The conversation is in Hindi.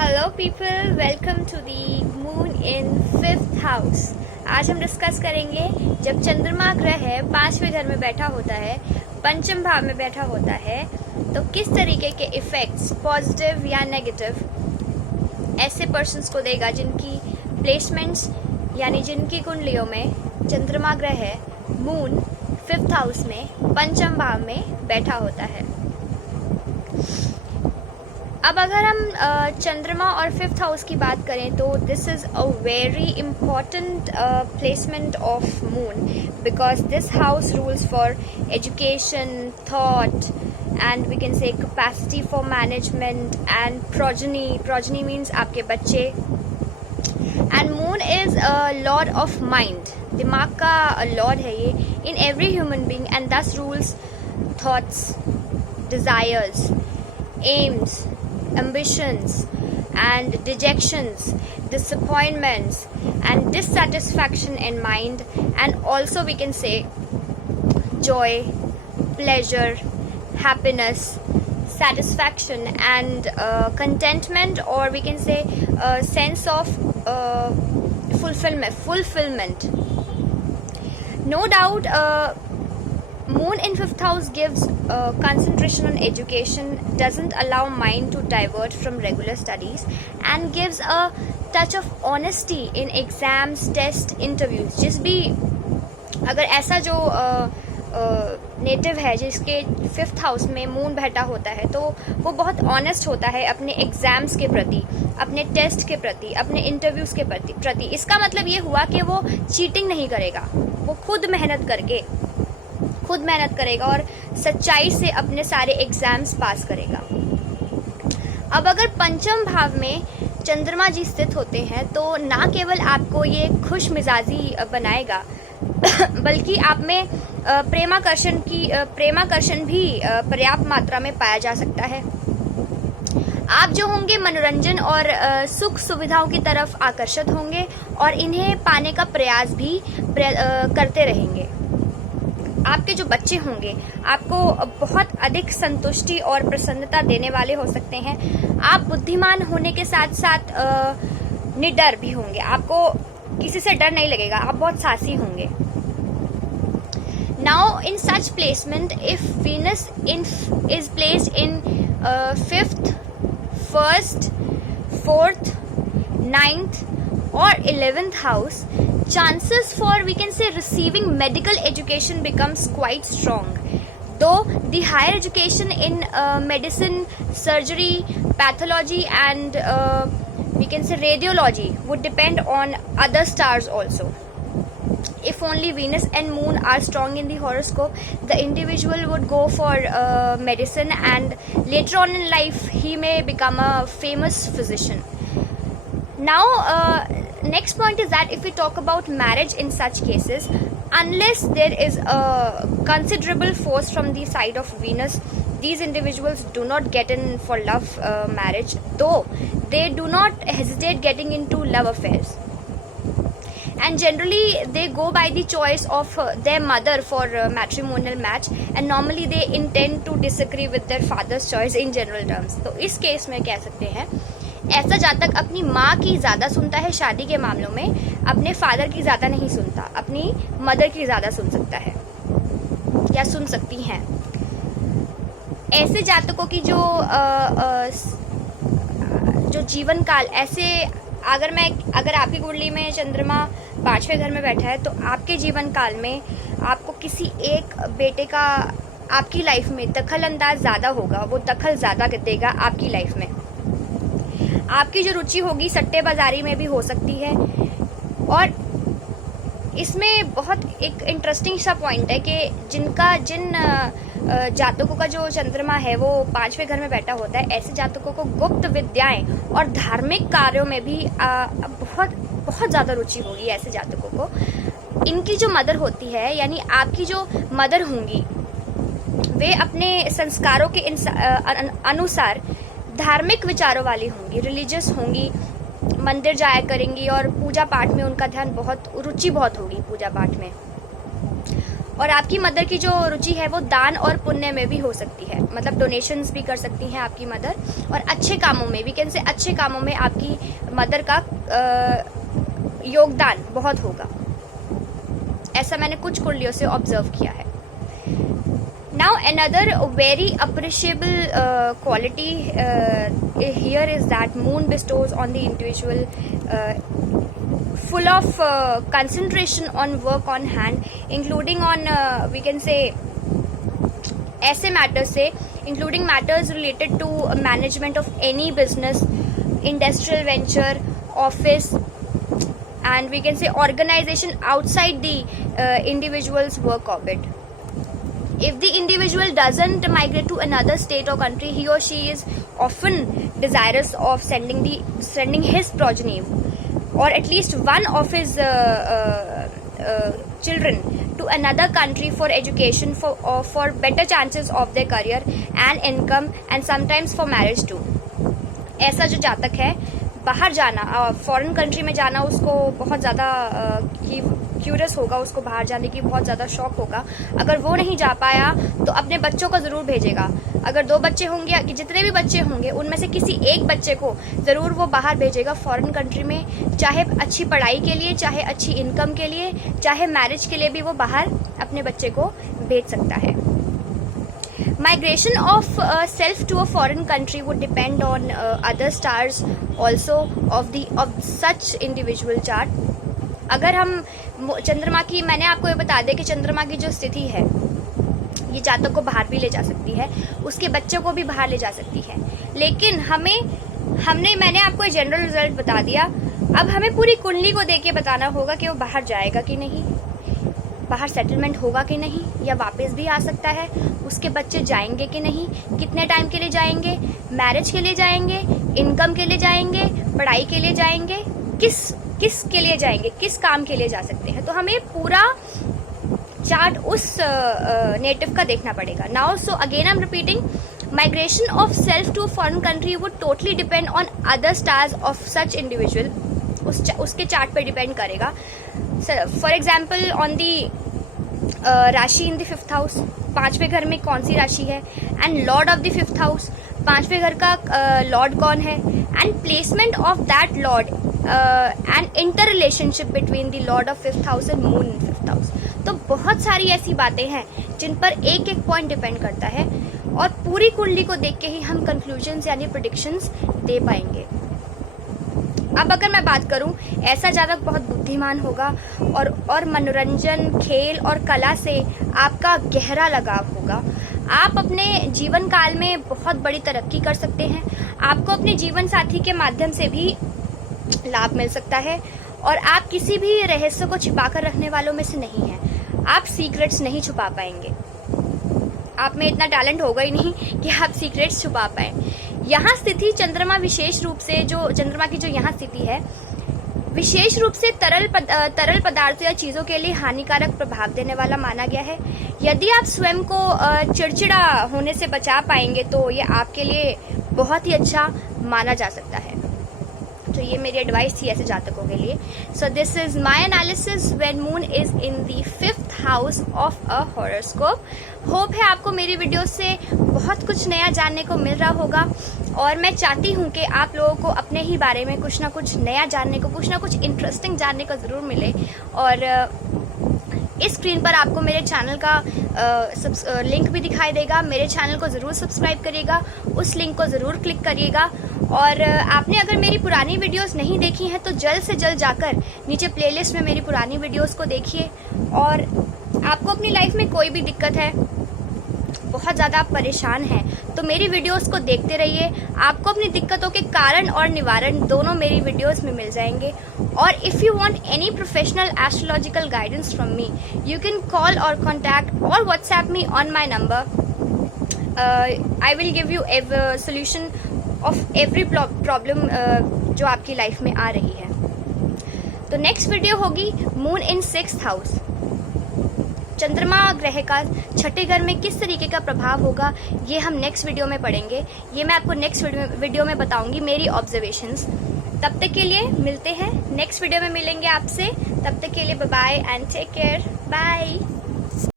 Hello people, welcome to the moon in fifth house. आज हम डिस्कस करेंगे जब चंद्रमा ग्रह 5वें घर में बैठा होता है, पंचम भाव में बैठा होता है, तो किस तरीके के इफेक्ट्स पॉजिटिव या नेगेटिव ऐसे पर्सन्स को देगा जिनकी प्लेसमेंट्स यानी जिनकी कुंडलियों में चंद्रमा ग्रह मून फिफ्थ हाउस में पंचम भाव में बैठा होता है। अब अगर हम चंद्रमा और फिफ्थ हाउस की बात करें तो this is a very important placement of moon because this house rules for education, thought and we can say capacity for management and progeny means आपके बच्चे। And moon is a lord of mind, दिमाग का लॉर्ड है ये in every human being and this rules thoughts, desires, aims, ambitions and dejections, disappointments and dissatisfaction in mind, and also we can say joy, pleasure, happiness, satisfaction and contentment, or we can say a sense of fulfillment. No doubt Moon in fifth house gives concentration on education, doesn't allow mind to divert from regular studies, and gives a touch of honesty in exams, tests, interviews. जिस भी अगर ऐसा जो नेटिव है जिसके फिफ्थ हाउस में मून बैठा होता है तो वो बहुत ऑनेस्ट होता है अपने एग्जाम्स के प्रति, अपने टेस्ट के प्रति, अपने इंटरव्यूज के प्रति। इसका मतलब ये हुआ कि वो चीटिंग नहीं करेगा, वो खुद मेहनत करेगा और सच्चाई से अपने सारे एग्जाम्स पास करेगा। अब अगर पंचम भाव में चंद्रमा जी स्थित होते हैं तो ना केवल आपको ये खुश मिजाजी बनाएगा बल्कि आप में प्रेमाकर्षण भी पर्याप्त मात्रा में पाया जा सकता है। आप जो होंगे मनोरंजन और सुख सुविधाओं की तरफ आकर्षित होंगे और इन्हें पाने का प्रयास भी करते रहेंगे। आपके जो बच्चे होंगे आपको बहुत अधिक संतुष्टि और प्रसन्नता देने वाले हो सकते हैं। आप बुद्धिमान होने के साथ साथ निडर भी होंगे, आपको किसी से डर नहीं लगेगा, आप बहुत साहसी होंगे। Now in such placement if Venus is placed in fifth, first, fourth, ninth or 11th house, chances for we can say receiving medical education becomes quite strong, though the higher education in medicine, surgery, pathology and we can say radiology would depend on other stars also. If only Venus and Moon are strong in the horoscope, the individual would go for medicine and later on in life he may become a famous physician. Now next point is that if we talk about marriage in such cases, unless there is a considerable force from the side of Venus, these individuals do not get in for love marriage, though they do not hesitate getting into love affairs, and generally they go by the choice of their mother for matrimonial match, and normally they intend to disagree with their father's choice in general terms. तो इस केस में कह सकते हैं ऐसा जातक अपनी माँ की ज़्यादा सुनता है शादी के मामलों में, अपने फादर की ज़्यादा नहीं सुनता, अपनी मदर की ज़्यादा सुन सकता है या सुन सकती हैं। ऐसे जातकों की जो जीवन काल ऐसे अगर आपकी कुंडली में चंद्रमा 5वें घर में बैठा है तो आपके जीवन काल में आपको किसी एक बेटे का आपकी लाइफ में दखल अंदाज ज़्यादा होगा, वो दखल ज़्यादा देगा आपकी लाइफ में। आपकी जो रुचि होगी सट्टेबाजारी में भी हो सकती है। और इसमें बहुत एक इंटरेस्टिंग सा पॉइंट है कि जिन जातकों का जो चंद्रमा है वो 5वें घर में बैठा होता है, ऐसे जातकों को गुप्त विद्याएं और धार्मिक कार्यों में भी बहुत ज़्यादा रुचि होगी। ऐसे जातकों को इनकी जो मदर होती है यानी आपकी जो मदर होंगी वे अपने संस्कारों के अनुसार धार्मिक विचारों वाली होंगी, रिलीजियस होंगी, मंदिर जाया करेंगी और पूजा पाठ में उनका ध्यान रुचि बहुत होगी पूजा पाठ में। और आपकी मदर की जो रुचि है वो दान और पुण्य में भी हो सकती है, मतलब डोनेशंस भी कर सकती हैं आपकी मदर, और अच्छे कामों में, वीकेंड से अच्छे कामों में आपकी मदर का योगदान बहुत होगा। ऐसा मैंने कुछ कुंडलियों से ऑब्जर्व किया है। Now another very appreciable quality here is that moon bestows on the individual full of concentration on work on hand, including on we can say ऐसे matters से including matters related to management of any business, industrial venture, office, and we can say organization outside the individual's work orbit. If the individual doesn't migrate to another state or country, he or she is often desirous of sending his progeny or at least one of his children to another country for education, for better chances of their career and income, and sometimes for marriage too. ऐसा जो जातक है बाहर जाना, फॉरेन कंट्री में जाना, उसको बहुत ज़्यादा क्यूरियस होगा, उसको बाहर जाने की बहुत ज़्यादा शौक होगा। अगर वो नहीं जा पाया तो अपने बच्चों को ज़रूर भेजेगा। अगर 2 बच्चे होंगे कि जितने भी बच्चे होंगे उनमें से किसी एक बच्चे को ज़रूर वो बाहर भेजेगा फॉरेन कंट्री में, चाहे अच्छी पढ़ाई के लिए, चाहे अच्छी इनकम के लिए, चाहे मैरिज के लिए भी वो बाहर अपने बच्चे को भेज सकता है। Migration of self to a foreign country would depend on other stars also of such individual chart. अगर हम चंद्रमा की, मैंने आपको ये बता दें कि चंद्रमा की जो स्थिति है ये जातक को बाहर भी ले जा सकती है, उसके बच्चे को भी बाहर ले जा सकती है, लेकिन मैंने आपको ये जनरल रिजल्ट बता दिया। अब हमें पूरी कुंडली को देख के बताना होगा कि वो बाहर जाएगा कि नहीं, बाहर सेटलमेंट होगा कि नहीं, या वापस भी आ सकता है, उसके बच्चे जाएंगे कि नहीं, कितने टाइम के लिए जाएंगे, मैरिज के लिए जाएंगे, इनकम के लिए जाएंगे, पढ़ाई के लिए जाएंगे, किस के लिए जाएंगे, किस काम के लिए जा सकते हैं। तो हमें पूरा चार्ट उस नेटिव का देखना पड़ेगा। Now so again I am repeating, migration of self to foreign country would totally depend on other stars of such individual, उसके चार्ट पे डिपेंड करेगा। For example on the rashi in the 5th house, 5वें घर में कौन सी राशि है, and lord of the 5th house, 5वें घर का लॉर्ड कौन है, and placement of that lord and interrelationship between the lord of 5th house and moon in 5th house. तो बहुत सारी ऐसी बातें हैं जिन पर एक एक पॉइंट डिपेंड करता है, और पूरी कुंडली को देख के ही हम कंक्लूजन्स यानी प्रेडिक्शंस दे पाएंगे। अब अगर मैं बात करूं, ऐसा जातक बहुत बुद्धिमान होगा और मनोरंजन, खेल और कला से आपका गहरा लगाव होगा। आप अपने जीवन काल में बहुत बड़ी तरक्की कर सकते हैं। आपको अपने जीवन साथी के माध्यम से भी लाभ मिल सकता है, और आप किसी भी रहस्य को छिपाकर रखने वालों में से नहीं हैं। आप सीक्रेट्स नहीं छुपा पाएंगे, आप में इतना टैलेंट होगा ही नहीं कि आप सीक्रेट्स छुपा पाए। यहाँ स्थिति चंद्रमा विशेष रूप से, जो चंद्रमा की जो यहाँ स्थिति है, विशेष रूप से तरल पदार्थ या चीजों के लिए हानिकारक प्रभाव देने वाला माना गया है। यदि आप स्वयं को चिड़चिड़ा होने से बचा पाएंगे तो ये आपके लिए बहुत ही अच्छा माना जा सकता है। तो ये मेरी एडवाइस थी ऐसे जातकों के लिए। So this is my analysis when moon is in the 5th house of a horoscope. Hope है आपको मेरी वीडियो से बहुत कुछ नया जानने को मिल रहा होगा, और मैं चाहती हूँ कि आप लोगों को अपने ही बारे में कुछ ना कुछ नया जानने को, कुछ ना कुछ इंटरेस्टिंग जानने को ज़रूर मिले। और इस स्क्रीन पर आपको मेरे चैनल का लिंक भी दिखाई देगा। मेरे चैनल को ज़रूर सब्सक्राइब करिएगा, उस लिंक को ज़रूर क्लिक करिएगा। और आपने अगर मेरी पुरानी वीडियोस नहीं देखी हैं तो जल्द से जल्द जाकर नीचे प्लेलिस्ट में मेरी पुरानी वीडियोस को देखिए। और आपको अपनी लाइफ में कोई भी दिक्कत है, बहुत ज़्यादा आप परेशान हैं, तो मेरी वीडियोस को देखते रहिए। आपको अपनी दिक्कतों के कारण और निवारण दोनों मेरी वीडियोस में मिल जाएंगे। और if you want any professional astrological guidance from me, you can call और कॉन्टैक्ट और WhatsApp me on my number. I will give you solution of every problem जो आपकी लाइफ में आ रही है। तो नेक्स्ट वीडियो होगी मून इन 6th हाउस। चंद्रमा ग्रह का 6ठे घर में किस तरीके का प्रभाव होगा, ये हम नेक्स्ट वीडियो में पढ़ेंगे। ये मैं आपको नेक्स्ट वीडियो में बताऊंगी, मेरी ऑब्जर्वेशंस। तब तक के लिए मिलते हैं, नेक्स्ट वीडियो में मिलेंगे आपसे। तब तक के लिए bye bye and take care, bye.